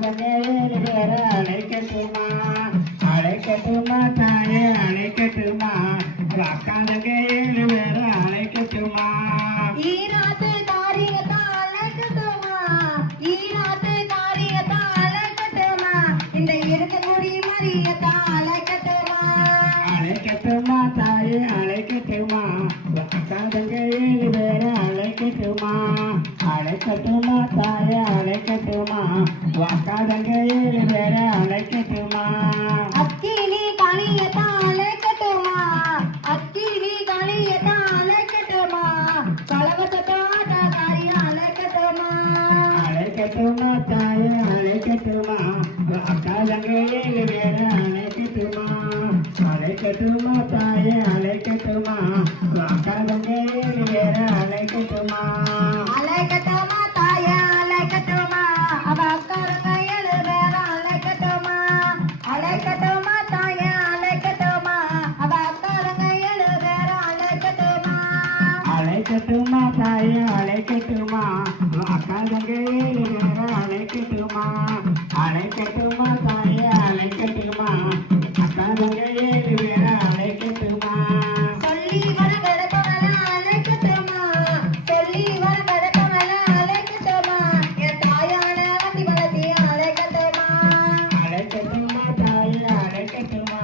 அக்காதங்க ஏழு பேர அழைக்கட்டுமா அழைக்கட்டுமா தாயே அழைக்கட்டுமா அக்காதங்க ஏழு பேர அழைக்கட்டுமா ஈராத்து காரியத்தை அழைக்கட்டுமா ஈராத்து காரியத்தை அழைக்கட்டுமா இந்த இருக்கக்கூடிய மரியத்தை அழைக்கட்டுமா அழைக்கட்டுமா தாயே அழைக்கட்டுமா அக்காதங்க ஏழு பேர அழைக்கட்டுமா அழைக்கட்டுமா தாயே அழைக்கட்டுமா அக்காதங்க ஏழு பேர அழைக்கட்டுமா அக்கினி காளியத்தை அழைக்கட்டுமா அக்கினி காளியத்தை அழைக்கட்டுமா கலவசத்தாட்ட காரியம் அழைக்கட்டுமா அழைக்கட்டுமா தாயே அழைக்கட்டுமா அக்காதங்க ஏழு பேர அழைக்கட்டுமா அழைக்கட்டுமா தாயே அழைக்கட்டுமா அக்காதங்க ஏழு பேர அழைக்கட்டுமா அழைக்கட்டுமா தாயே அழைக்கட்டுமா அவ அக்காரங்க ஏழு பேர அழைக்கட்டுமா அழைக்கட்டுமா தாயே அழைக்கட்டுமா அவ அக்காரங்க ஏழு பேர அழைக்கட்டுமா அழைக்கட்டுமா தாயே அழைக்கட்டுமா அக்காதங்க ஏழு பேர அழைக்கட்டுமா அழைக்கட்டுமா தாயே அழைக்கட்டுமா அக்காதங்க ஏழு பேர அழைக்கட்டுமா சொல்லி வர கிடக்கவள அழைக்கட்டுமா சொல்லி வர கிடக்கவள அழைக்கட்டுமா என் தாயான வண்டி வளர்த்தி அழைக்கட்டுமா அழைக்கட்டுமா தாயே அழைக்கட்டுமா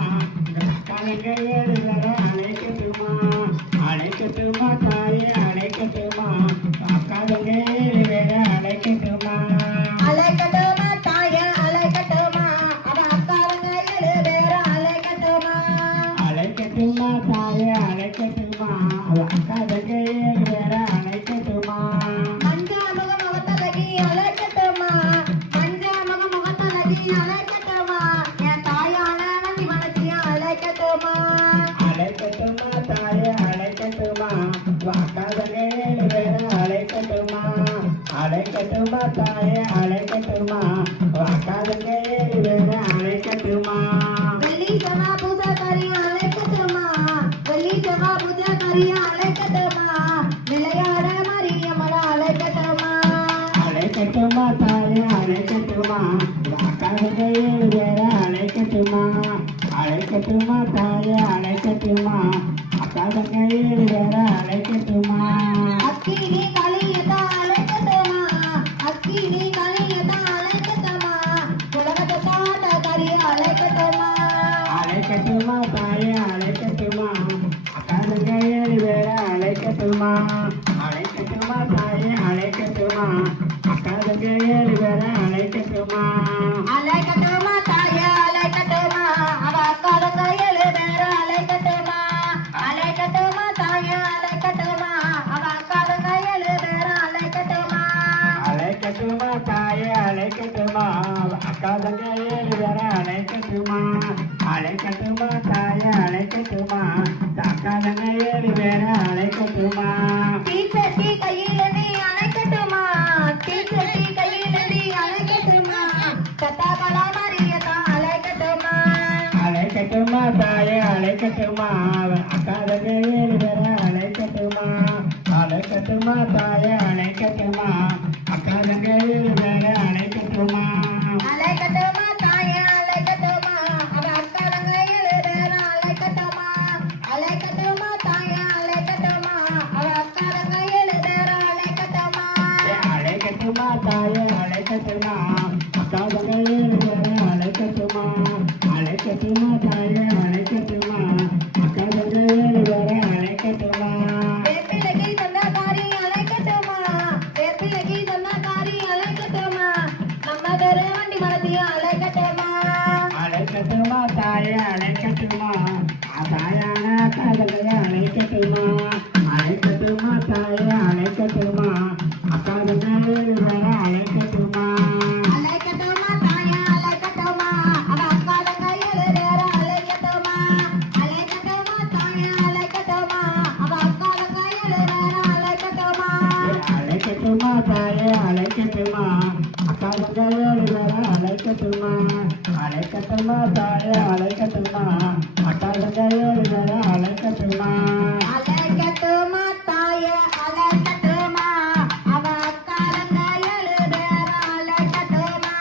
அக்காதங்க ஏழு பேர அழைக்கட்டுமா அழைக்கட்டுமா தாயே அழைக்கட்டுமா அக்காதங்க ஏழு பேர அழைக்கட்டுமா அழைக்கட்டுமா தாயே அழைக்கட்டுமா அவ அக்காரங்க ஏழு பேர அழைக்கட்டுமா அழைக்கட்டுமா தாயே அழைக்கட்டுமா அக்காதங்க ஏழு பேர அழைக்கட்டுமா மஞ்சாமுக முகத்தலகி அழைக்கட்டுமா மஞ்சாமுக முகத்தலகி அழைக்கட்டுமா என் தாயான வண்டி வளர்த்தி அழைக்கட்டுமா அழைக்கட்டுமா தாயே அழைக்கட்டுமா அக்காதங்க ஏழு பேர அழைக்கட்டுமா அழைக்கட்டுமா தாயே அழைக்கட்டுமா அக்காதங்க ஏழு பேர அழைக்கட்டுமா வெள்ளி செவ்வா பூஜாக்காரி அழைக்கட்டுமா வெள்ளி செவ்வா பூஜாக்காரி அழைக்கட்டுமா விளையாட மரியம்மள அழைக்கட்டுமா அழைக்கட்டுமா தாயே அழைக்கட்டுமா அக்காதங்க ஏழு பேர அழைக்கட்டுமா அழைக்கட்டுமா தாயே அழைக்கட்டுமா அக்காதங்க ஏழு பேர அழைக்கட்டுமா அக்கினி காளியத்தை அழைக்கட்டுமா அக்கினி காளியத்தை அழைக்கட்டுமா உலகத்தை தாட்ட கறி அழைக்கட்டுமா அழைக்கட்டுமா தாயே அழைக்கட்டுமா அக்காதங்க ஏழு பேர அழைக்கட்டுமா அழைக்கட்டுமா தாயே அழைக்கட்டுமா அக்காதங்க ஏழு பேர அழைக்கட்டுமா அழைக்கட்டுமா தாயே அழைக்கட்டுமா அவ அக்காரங்க ஏழு பேர அழைக்கட்டுமா அழைக்கட்டுமா தாயே அழைக்கட்டுமா அவ அக்காரங்க ஏழு பேர அழைக்கட்டுமா அழைக்கட்டுமா தாயே அழைக்கட்டுமா அக்காதங்க ஏழு பேர அழைக்கட்டுமா அழைக்கட்டுமா தாயே அழைக்கட்டுமா அக்காதங்க ஏழு பேர அழைக்கட்டுமா தீச்சட்டி கையில நீ அழைக்கட்டுமா தீச்சட்டி கையில நீ அழைக்கட்டுமா கத்தாபலா மரியதா அழைக்கட்டுமா அழைக்கட்டுமா தாயே அழைக்கட்டுமா அக்காதங்க ஏழு பேர அழைக்கட்டுமா அழைக்கட்டுமா தாயே அழைக்கட்டுமா அக்காதங்க ஏழு பேர அழைக்கட்டுமா அழைக்கட்டுமா தாயே அழைக்கட்டுமா அவ அக்காரங்க ஏழு பேர அழைக்கட்டுமா அழைக்கட்டுமா தாயே அழைக்கட்டுமா அவ அக்காரங்க ஏழு பேர அழைக்கட்டுமா அழைக்கட்டுமா தாயே அழைக்கட்டுமா அக்காதங்க ஏழு பேர அழைக்கட்டுமா அழைக்கட்டுமா தாயே அழைக்கட்டுமா அக்காதங்க ஏழு பேர அழைக்கட்டுமா வேப்பிலகி சொந்தக்காரி அழைக்கட்டுமா வேப்பிலகி சொந்தக்காரி அழைக்கட்டுமா நம்ம பேரு வண்டி வளர்த்தி அழைக்கட்டுமா அழைக்கட்டுமா தாயே அழைக்கட்டுமா தாயான அக்காதங்க அழைக்கட்டுமா அழைக்கட்டுமா தாயே அழைக்கட்டுமா அக்காதங்க ஏழு பேர அழைக்கட்டுமா அழைக்கட்டுமா தாயே அழைக்கட்டுமா அவ அக்காரங்க ஏழு பேர அழைக்கட்டுமா அழைக்கட்டுமா தாயே அழைக்கட்டுமா அவ அக்காரங்க ஏழு பேர அழைக்கட்டுமா அழைக்கட்டுமா தாயே அழைக்கட்டுமா அக்காதங்க ஏழு பேர அழைக்கட்டுமா அழைக்கட்டுமா தாயே அழைக்கட்டுமா அக்காதங்க ஏழு பேர அழைக்கட்டுமா அழைக்கட்டுமா தாயே அழைக்கட்டுமா அவ அக்காரங்க ஏழு பேர அழைக்கட்டுமா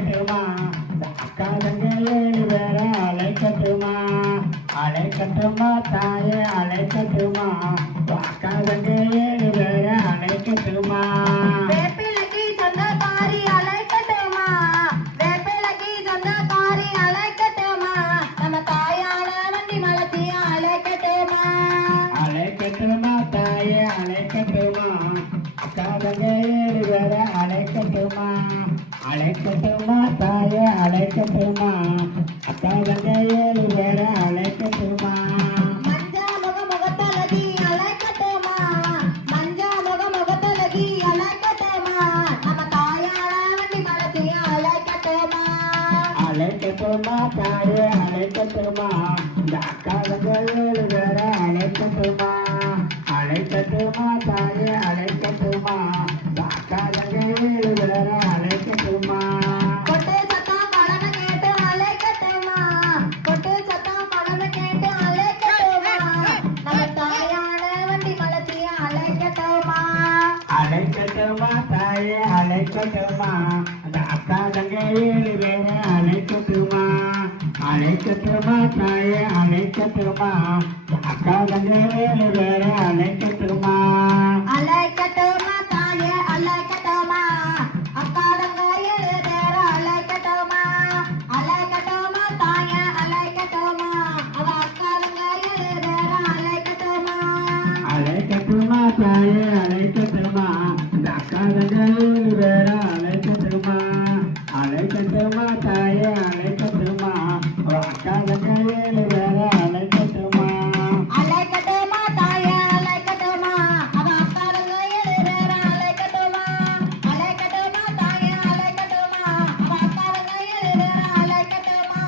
அழைக்கட்டுமா அக்கா தங்க 7 பேரை அழைக்கட்டுமா அழைக்கட்டுமா தாயே அழைக்கட்டுமா அக்கா தங்க 7 பேரை அழைக்கட்டுமா வேப்பிலைக்கு சொந்தக்காரி அழைக்கட்டுமா வேப்பிலைக்கு சொந்தக்காரி அழைக்கட்டுமா நம்ம தாயான வண்டி மலத்தி அழைக்கட்டுமா அழைக்கட்டுமா தாயே அழைக்கட்டுமா அக்கா தங்க 7 பேரை அழைக்கட்டுமா அழைக்கட்டுமா தாயே அழைக்கட்டுமா அக்கா தங்க 7 பேரை அழைக்கட்டுமா மஞ்சா முகத்தலகி அழைக்கட்டுமா மஞ்சா முகத்தலகி அழைக்கட்டுமா நம்ம தாயான வண்டி மலத்தி அழைக்கட்டுமா அழைக்கட்டுமா தாயே அழைக்கட்டுமா இந்த அக்கா தங்க 7 பேரை அழைக்கட்டுமா அழைக்கட்டுமா தாயே அழைக்கட்டுமா இந்த அக்கா தங்க 7 பேரை அழைக்கட்டுமா கொட்டு சத்தம் படன கேட்டு அழைக்கட்டுமா கொட்டு சத்தம் படன கேட்டு அழைக்கட்டுமா நம்ம தாயான வண்டி மலத்தி அழைக்கட்டுமா அழைக்கட்டுமா தாயே அழைக்கட்டுமா அந்த அக்கா தங்க 7 பேரை அழைக்கட்டுமா அழைக்கட்டுமா தாயே அழைக்கட்டுமா அக்கா தங்க 7 பேரை அழைக்கட்டுமா அழைக்கட்டுமா தாயே அழைக்கட்டுமா அக்காடங்க 7 பேர அழைக்கட்டுமா அழைக்கட்டுமா தாயே அழைக்கட்டுமா அவ அக்காடங்க 7 பேர அழைக்கட்டுமா அழைக்கட்டுமா தாயே அழைக்கட்டுமா இந்த அக்கா தங்க 7 பேரை அழைக்கட்டுமா அழைக்கட்டுமா தாயே அழைக்கட்டுமா அக்கா தங்க 7 பேரை அழைக்கட்டுமா அழைக்கட்டுமா தாயே அழைக்கட்டுமா அவ அக்காடங்க 7 பேர அழைக்கட்டுமா அழைக்கட்டுமா தாயே அழைக்கட்டுமா அவ அக்காடங்க 7 பேர அழைக்கட்டுமா